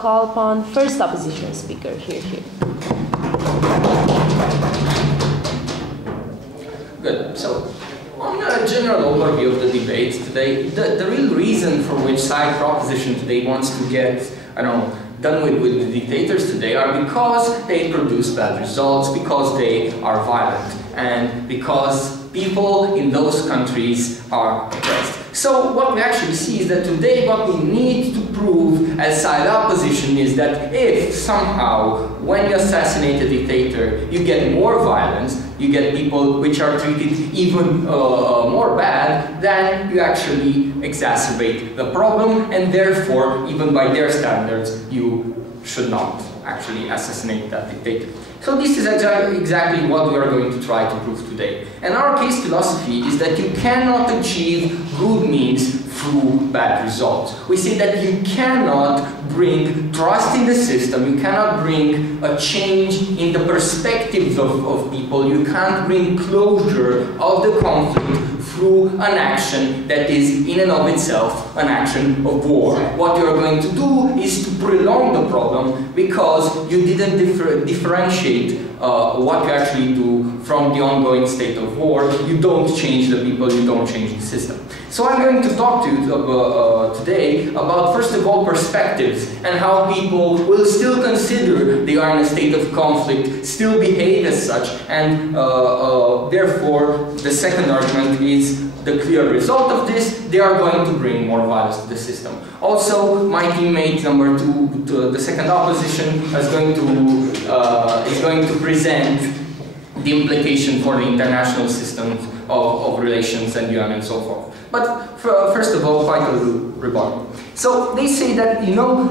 Call upon first opposition speaker here. Good. So, on a general overview of the debate today, the real reason for which side proposition today wants to get, done with the dictators today are because they produce bad results, because they are violent, and because people in those countries are oppressed. So what we actually see is that today what we need to prove as side opposition is that if somehow when you assassinate a dictator you get more violence, you get people which are treated even more bad, then you actually exacerbate the problem, and therefore even by their standards you should not actually assassinate that dictator. So this is exactly what we are going to try to prove today. And our case philosophy is that you cannot achieve good means through bad results. We say that you cannot bring trust in the system, you cannot bring a change in the perspectives of people, you can't bring closure of the conflict through an action that is in and of itself an action of war. What you are going to do is to prolong the problem because you didn't differentiate what you actually do from the ongoing state of war. You don't change the people, you don't change the system. So I'm going to talk to you today about, first of all, perspectives and how people will still consider they are in a state of conflict, still behave as such, and therefore the second argument is the clear result of this, they are going to bring more violence to the system. Also, my teammate number two, the second opposition, is going to present the implication for the international system of relations and UN and so forth. But first of all, quite a little rebuttal. So they say that,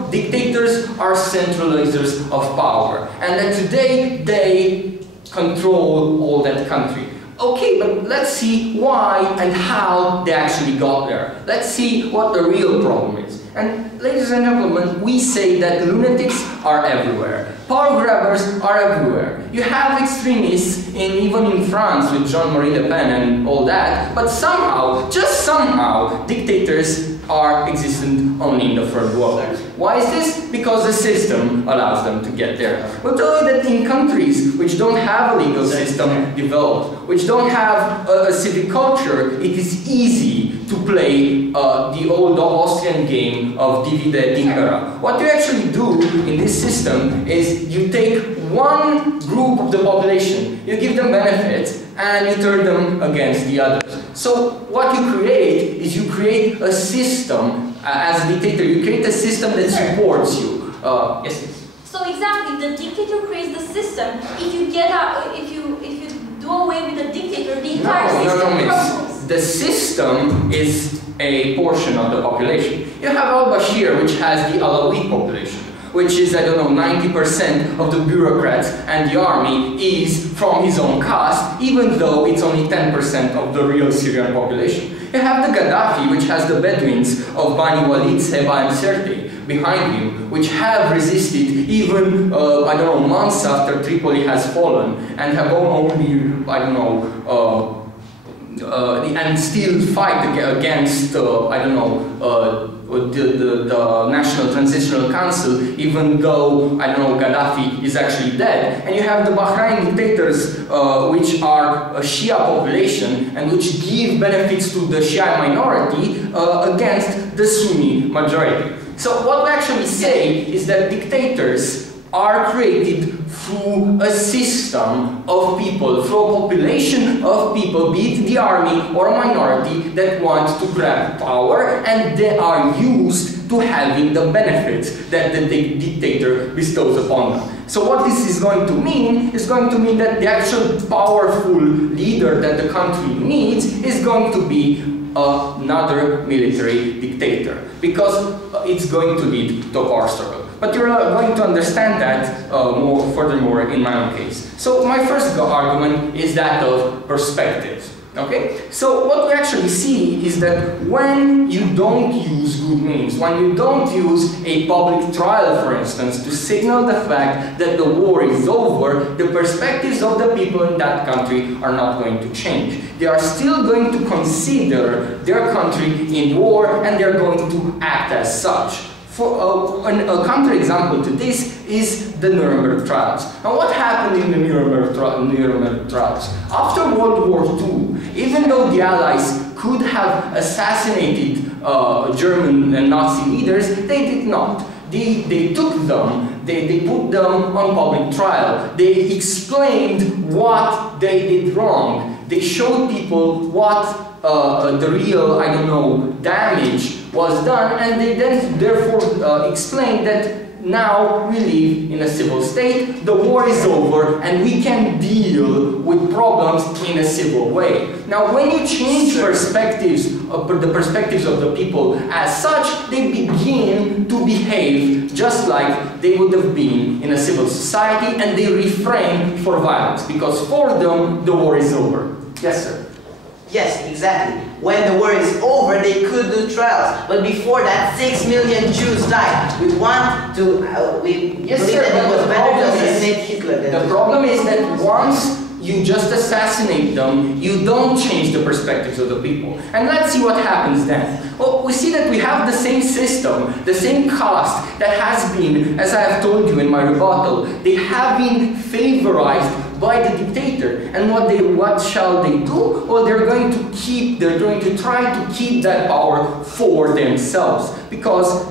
dictators are centralizers of power, and that today they control all that country. Okay, but let's see why and how they actually got there. Let's see what the real problem is. And ladies and gentlemen, we say that lunatics are everywhere. Power grabbers are everywhere. You have extremists even in France with Jean-Marie Le Pen and all that, but somehow, just somehow, dictators are existent only in the third world. Why is this? Because the system allows them to get there. We'll tell you that in countries which don't have a legal system developed, which don't have a civic culture, it is easy to play the old Austrian game of divide et impera. What you actually do in this system is you take one group of the population, you give them benefits, and you turn them against the others. So what you create is you create a system, as a dictator, you create a system that supports you. Yes? So exactly, the dictator creates the system. If you get out, if you do away with the dictator, the entire system crumbles. The system is a portion of the population. You have al-Bashir, which has the Alawite population, which is, 90% of the bureaucrats and the army is from his own caste, even though it's only 10% of the real Syrian population. You have the Gaddafi, which has the Bedouins of Bani Walid, Seba and Sirte behind him, which have resisted even, months after Tripoli has fallen, and have only, and still fight against, the National Transitional Council, even though, Gaddafi is actually dead. And you have the Bahrain dictators, which are a Shia population, and which give benefits to the Shia minority against the Sunni majority. So what we actually say is that dictators are created through a system of people, through a population of people, be it the army or a minority, that want to grab power, and they are used to having the benefits that the dictator bestows upon them. So what this is going to mean is going to mean that the actual powerful leader that the country needs is going to be another military dictator, because it's going to lead to a power struggle. But you're going to understand that furthermore in my own case. So my first argument is that of perspectives. Okay? So what we actually see is that when you don't use good means, when you don't use a public trial, for instance, to signal the fact that the war is over, the perspectives of the people in that country are not going to change. They are still going to consider their country in war, and they're going to act as such. A counterexample to this is the Nuremberg trials. Now, what happened in the Nuremberg trials? After World War II, even though the Allies could have assassinated German and Nazi leaders, they did not. They took them, they put them on public trial. They explained what they did wrong. They showed people what the real, damage was done, and they then therefore explained that now we live in a civil state, the war is over, and we can deal with problems in a civil way. Now, when you change perspectives, the perspectives of the people as such, they begin to behave just like they would have been in a civil society, and they refrain for violence, because for them, the war is over. Yes, sir? Yes, exactly. When the war is over, they could do trials. But before that, 6 million Jews died. We want to, yes, sir, that it was better to assassinate Hitler. The problem is that once you just assassinate them, you don't change the perspectives of the people. And let's see what happens then. Well, we see that we have the same system, the same caste that has been, as I have told you in my rebuttal, they have been favorized by the dictator. And what shall they do? Well, they're going to try to keep that power for themselves, because,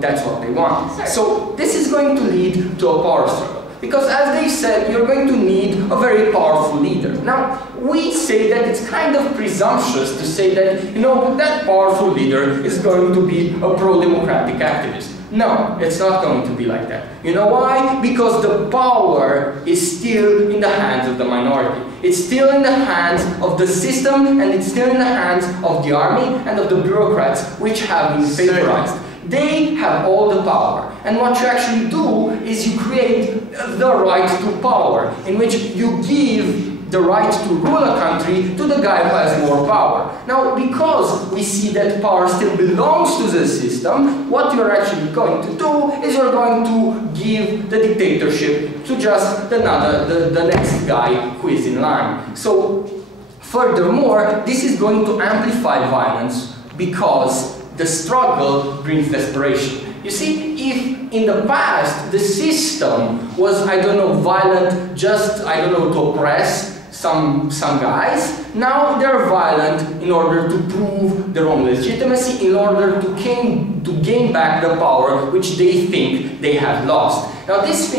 that's what they want. So this is going to lead to a power struggle. Because as they said, you're going to need a very powerful leader. Now, we say that it's kind of presumptuous to say that, that powerful leader is going to be a pro-democratic activist. No, it's not going to be like that. You know why? Because the power is still in the hands of the minority. It's still in the hands of the system, and it's still in the hands of the army and of the bureaucrats, which have been favorized. They have all the power. And what you actually do is you create the right to power, in which you give the right to rule a country to the guy who has more power. Now, because we see that power still belongs to the system, what you're actually going to do is you're going to give the dictatorship to just the next guy who is in line. So, furthermore, this is going to amplify violence, because the struggle brings desperation. You see, if in the past the system was, violent just, to oppress some guys, now they're violent in order to prove their own legitimacy, in order to gain back the power which they think they have lost. Now this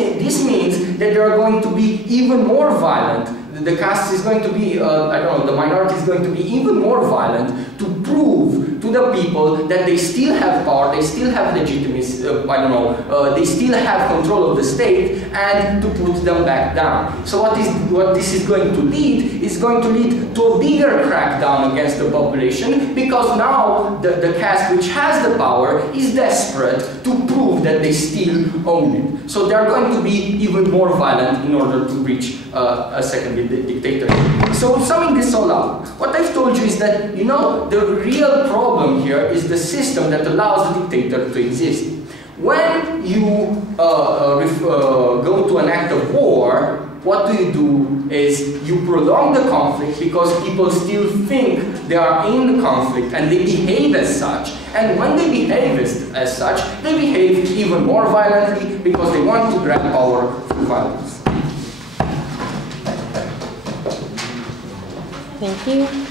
means that they are going to be even more violent. The caste is going to be, the minority is going to be even more violent to prove to the people that they still have power, they still have legitimacy, they still have control of the state, and to put them back down. So what this is going to lead is going to lead to a bigger crackdown against the population, because now the caste which has the power is desperate to prove that they still own it. So they're going to be even more violent in order to reach a second dictatorship. So summing this all up, what I've told you is that, the real problem here is the system that allows the dictator to exist. When you go to an act of war, what do is you prolong the conflict, because people still think they are in the conflict and they behave as such. And when they behave as such, they behave even more violently, because they want to grab power through violence. Thank you.